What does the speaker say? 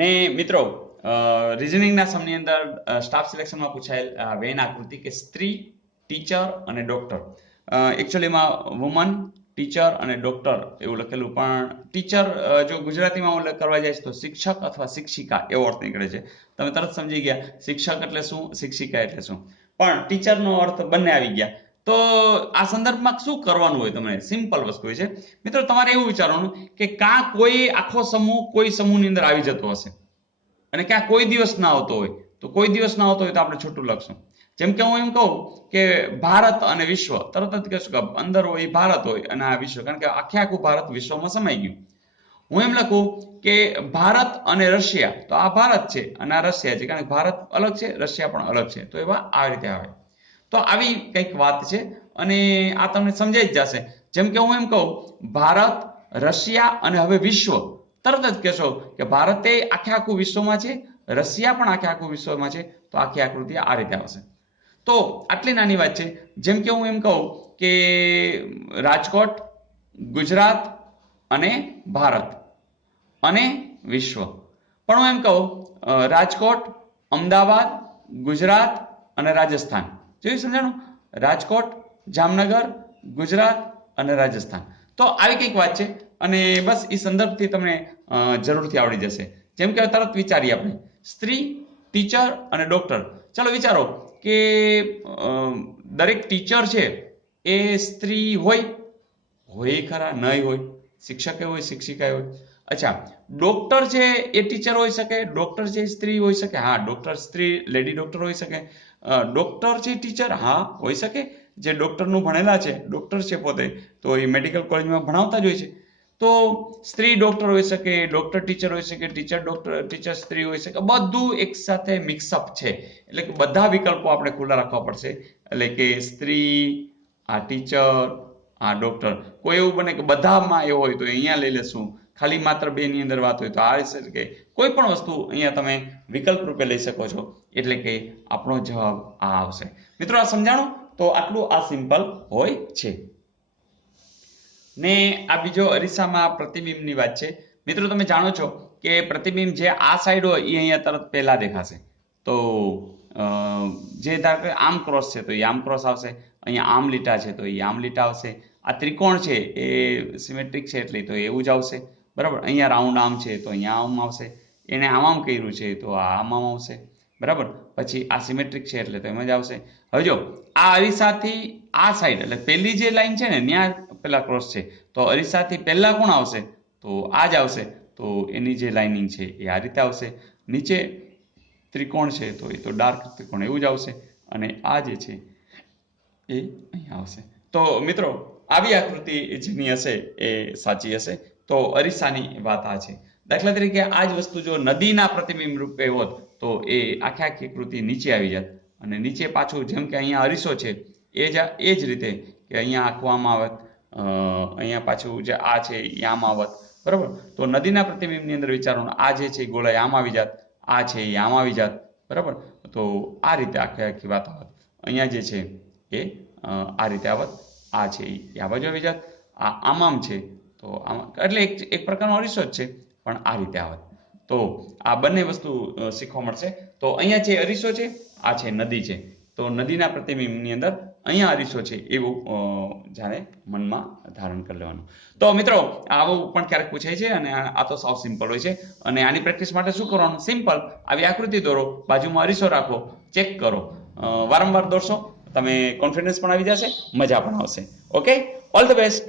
ને મિત્રો રિઝનિંગના સમની અંદર સ્ટાફ સિલેક્શનમાં પૂછાયેલ વેન આકૃતિ કે સ્ત્રી, ટીચર અને ડોક્ટર. એકચ્યુઅલીમાં વુમન, ટીચર અને ડોક્ટર એવું લખેલું, પણ ટીચર જો ગુજરાતીમાં ઉલ્લેખ કરવા જાય છે તો શિક્ષક અથવા શિક્ષિકા એવો અર્થ નીકળે છે. તમે તરત સમજી ગયા શિક્ષક એટલે શું, શિક્ષિકા એટલે શું, પણ ટીચરનો અર્થ બંને આવી ગયા. તો આ સંદર્ભમાં શું કરવાનું હોય? તમને સિમ્પલ વસ્તુ હોય છે મિત્રો. તમારે એવું વિચારવાનું કે કાં કોઈ આખો સમૂહ કોઈ સમૂહની અંદર આવી જતો હશે અને ક્યાં કોઈ દિવસ ના આવતો હોય, તો કોઈ દિવસ ના આવતો હોય તો આપણે છોટું લખશું. જેમ કે હું એમ કહું કે ભારત અને વિશ્વ, તરત જ કહેશું કે અંદર હોય ભારત હોય અને આ વિશ્વ, કારણ કે આખે આખું ભારત વિશ્વમાં સમાઈ ગયું. હું એમ લખું કે ભારત અને રશિયા, તો આ ભારત છે અને આ રશિયા છે, કારણ કે ભારત અલગ છે, રશિયા પણ અલગ છે, તો એવા આવી રીતે આવે. તો આવી કંઈક વાત છે અને આ તમને સમજાઈ જ જશે. જેમ કે હું એમ કહું ભારત, રશિયા અને હવે વિશ્વ, તરત જ કહેશો કે ભારત એ આખે આખું વિશ્વમાં છે, રશિયા પણ આખે આખું વિશ્વમાં છે, તો આખી આકૃતિ આ રીતે આવશે. તો આટલી નાની વાત છે. જેમ કે હું એમ કહું કે રાજકોટ, ગુજરાત અને ભારત અને વિશ્વ, પણ હું એમ કહું રાજકોટ, અમદાવાદ, ગુજરાત અને રાજસ્થાન. જોયું, સમજાણું? રાજકોટ, જામનગર, ગુજરાત અને રાજસ્થાન. તો આવી કંઈક વાત છે અને બસ એ સંદર્ભથી તમને જરૂરથી આવડી જશે. જેમ કે તરત વિચારીએ આપણે સ્ત્રી, ટીચર અને ડોક્ટર. ચાલો વિચારો કે દરેક ટીચર છે એ સ્ત્રી હોય ખરા? નહીં હોય. શિક્ષકે હોય, શિક્ષિકા હોય. અચ્છા, ડોક્ટર છે એ ટીચર હોઈ શકે, ડોક્ટર છે સ્ત્રી હોઈ શકે? હા, ડોક્ટર સ્ત્રી, લેડી ડોક્ટર હોઈ શકે. ડોક્ટર છે ટીચર? હા, હોઈ શકે. જે ડોક્ટરનું ભણેલા છે, ડોક્ટર છે પોતે, તો એ મેડિકલ કોલેજમાં ભણાવતા જ હોય છે. તો સ્ત્રી ડોક્ટર હોઈ શકે, ડોક્ટર ટીચર હોઈ શકે, ટીચર ડોક્ટર, ટીચર સ્ત્રી હોઈ શકે. બધું એક સાથે મિક્સઅપ છે, એટલે કે બધા વિકલ્પો આપણે ખુલ્લા રાખવા પડશે. એટલે કે સ્ત્રી, આ ટીચર, આ ડોક્ટર. કોઈ એવું બને કે બધામાં એવું હોય તો અહીંયા લઈ લેશું, ખાલી માત્ર બે ની અંદર વાત હોય તો આ રીતે કે કોઈ પણ વસ્તુ અહીંયા તમે વિકલ્પ રૂપે લઈ શકો છો. એટલે કે આપણો જવાબ આ આવશે. મિત્રો આ સમજાણું? તો આટલું આ સિમ્પલ હોય છે. ને આ બીજો અરીસામાં પ્રતિબિંબની વાત છે. મિત્રો તમે જાણો છો કે પ્રતિબિંબ જે આ સાઈડ હોય એ અહીંયા તરત પહેલા દેખાશે. તો જે ધારો કે આમ ક્રોસ છે તો એ આમ ક્રોસ આવશે, અહીંયા આમ લીટા છે તો એ આમ લીટા આવશે. આ ત્રિકોણ છે એ સિમેટ્રિક છે એટલે તો એવું જ આવશે, બરાબર. અહીંયા રાઉન્ડ આમ છે તો અહીંયા આમ આવશે, એને આમ કર્યું છે તો આ આમ આવશે, બરાબર. પછી આ સિમેટ્રિક છે એટલે તો એમ જ આવશે. હવે જો આ અરીસાથી આ સાઈડ એટલે પહેલી જે લાઈન છે ને ત્યાં પેલા ક્રોસ છે, તો અરીસાથી પહેલા કોણ આવશે? તો આ જ આવશે. તો એની જે લાઇનિંગ છે એ આ રીતે આવશે. નીચે ત્રિકોણ છે તો એ તો ડાર્ક ત્રિકોણ એવું જ આવશે અને આ જે છે એ અહીંયા આવશે. તો મિત્રો આવી આકૃતિ જેની હશે એ સાચી હશે. તો અરીસાની વાત આ છે. દાખલા તરીકે આ જ વસ્તુ જો નદીના પ્રતિબિંબ રૂપે હોત તો એ આખી આખી કૃતિ નીચે આવી જાત અને નીચે પાછું જેમ કે અહીંયા અરીસો છે એ જ રીતે કે અહીંયા આંકવામાં આવત, અહીંયા પાછું જે આ છે એ આમ આવત, બરાબર. તો નદીના પ્રતિબિંબની અંદર વિચારવાનું આ જે છે ગોળાઈ આમ આવી જાત, આ છે એ આમ આવી જાત, બરાબર. તો આ રીતે આખી આખી વાત આવત. અહીંયા જે છે એ આ રીતે આવત, આ છે એ આ બાજુ આવી જાત, આ આમ છે તો આમ, એટલે એક પ્રકારનો અરીસો જ છે પણ આ રીતે આવત. તો આ બંને વસ્તુ શીખવા મળશે. તો અહીંયા જે અરીસો છે આ છે નદી છે, તો નદીના પ્રતિબિંબની અંદર અહીંયા અરીસો છે એવું જાણે મનમાં ધારણ કરી લેવાનું. તો મિત્રો આવું પણ ક્યારેક પૂછાય છે અને આ તો સાવ સિમ્પલ હોય છે. અને આની પ્રેક્ટિસ માટે શું કરવાનું? સિમ્પલ આવી આકૃતિ દોરો, બાજુમાં અરીસો રાખો, ચેક કરો, વારંવાર દોરશો, તમે કોન્ફિડન્સ પણ આવી જશે, મજા પણ આવશે. Okay, all the best.